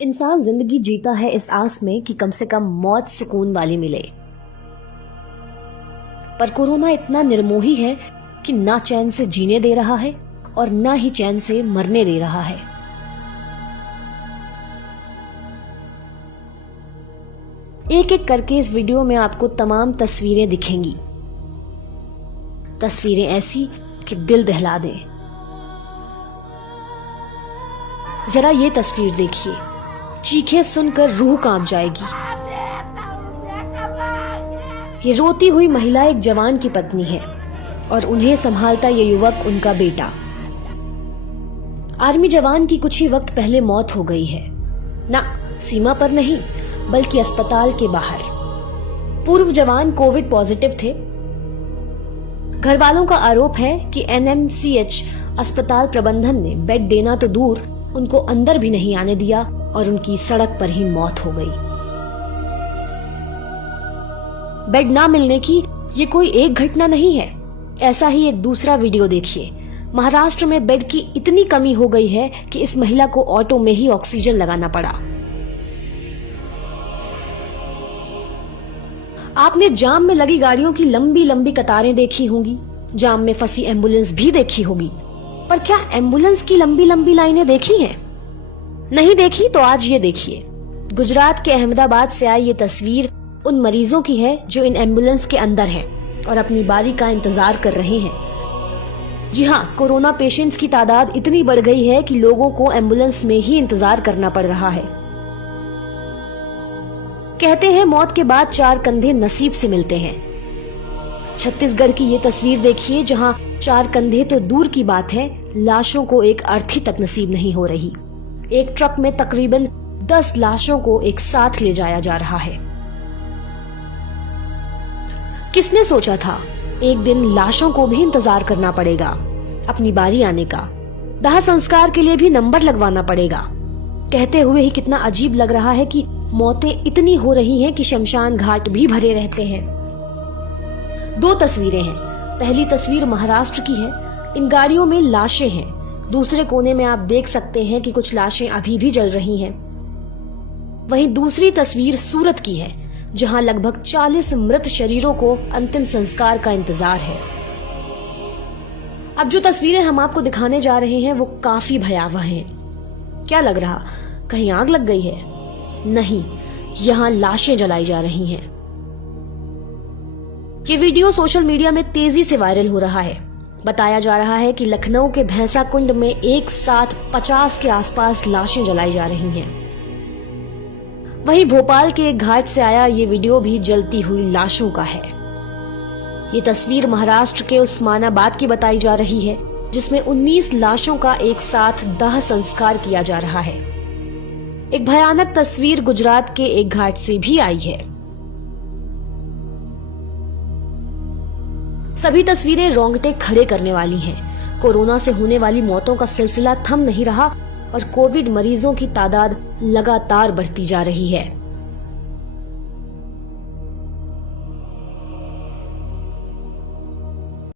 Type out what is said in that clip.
इंसान जिंदगी जीता है इस आस में कि कम से कम मौत सुकून वाली मिले, पर कोरोना इतना निर्मोही है कि ना चैन से जीने दे रहा है और ना ही चैन से मरने दे रहा है। एक एक करके इस वीडियो में आपको तमाम तस्वीरें दिखेंगी, तस्वीरें ऐसी कि दिल दहला दें। जरा ये तस्वीर देखिए, चीखें सुनकर रूह कांप जाएगी। ये रोती हुई महिला एक जवान की पत्नी है और उन्हें संभालता ये युवक उनका बेटा। आर्मी जवान की कुछ ही वक्त पहले मौत हो गई है, ना सीमा पर नहीं बल्कि अस्पताल के बाहर। पूर्व जवान कोविड पॉजिटिव थे। घर वालों का आरोप है कि एनएमसीएच अस्पताल प्रबंधन ने बेड देना तो दूर, उनको अंदर भी नहीं आने दिया और उनकी सड़क पर ही मौत हो गई। बेड ना मिलने की ये कोई एक घटना नहीं है। ऐसा ही एक दूसरा वीडियो देखिए। महाराष्ट्र में बेड की इतनी कमी हो गई है कि इस महिला को ऑटो में ही ऑक्सीजन लगाना पड़ा। आपने जाम में लगी गाड़ियों की लंबी लंबी कतारें देखी होंगी, जाम में फंसी एम्बुलेंस भी देखी होगी, पर क्या एम्बुलेंस की लंबी लंबी लाइनें देखी हैं? नहीं देखी तो आज ये देखिए। गुजरात के अहमदाबाद से आई ये तस्वीर उन मरीजों की है जो इन एम्बुलेंस के अंदर हैं और अपनी बारी का इंतजार कर रहे हैं। जी हाँ, कोरोना पेशेंट्स की तादाद इतनी बढ़ गई है कि लोगों को एम्बुलेंस में ही इंतजार करना पड़ रहा है। कहते हैं मौत के बाद चार कंधे नसीब से मिलते हैं। छत्तीसगढ़ की ये तस्वीर देखिए, जहां चार कंधे तो दूर की बात है, लाशों को एक अर्थी तक नसीब नहीं हो रही। एक ट्रक में तकरीबन 10 लाशों को एक साथ ले जाया जा रहा है। किसने सोचा था एक दिन लाशों को भी इंतजार करना पड़ेगा, अपनी बारी आने का। दाह संस्कार के लिए भी नंबर लगवाना पड़ेगा। कहते हुए ही कितना अजीब लग रहा है कि मौतें इतनी हो रही हैं कि शमशान घाट भी भरे रहते हैं। दो तस्वीरें हैं। पहली तस्वीर महाराष्ट्र की है। इन गाड़ियों में लाशें हैं। दूसरे कोने में आप देख सकते हैं कि कुछ लाशें अभी भी जल रही हैं। वहीं दूसरी तस्वीर सूरत की है, जहां लगभग 40 मृत शरीरों को अंतिम संस्कार का इंतजार है। अब जो तस्वीरें हम आपको दिखाने जा रहे हैं वो काफी भयावह हैं। क्या लग रहा कहीं आग लग गई है? नहीं, यहाँ लाशें जलाई जा रही हैं। ये वीडियो सोशल मीडिया में तेजी से वायरल हो रहा है। बताया जा रहा है कि लखनऊ के भैंसा कुंड में एक साथ 50 के आसपास लाशें जलाई जा रही हैं। वहीं भोपाल के एक घाट से आया ये वीडियो भी जलती हुई लाशों का है। ये तस्वीर महाराष्ट्र के उस्मानाबाद की बताई जा रही है, जिसमें 19 लाशों का एक साथ दाह संस्कार किया जा रहा है। एक भयानक तस्वीर गुजरात के एक घाट से भी आई है। सभी तस्वीरें रोंगटे खड़े करने वाली हैं। कोरोना से होने वाली मौतों का सिलसिला थम नहीं रहा और कोविड मरीजों की तादाद लगातार बढ़ती जा रही है।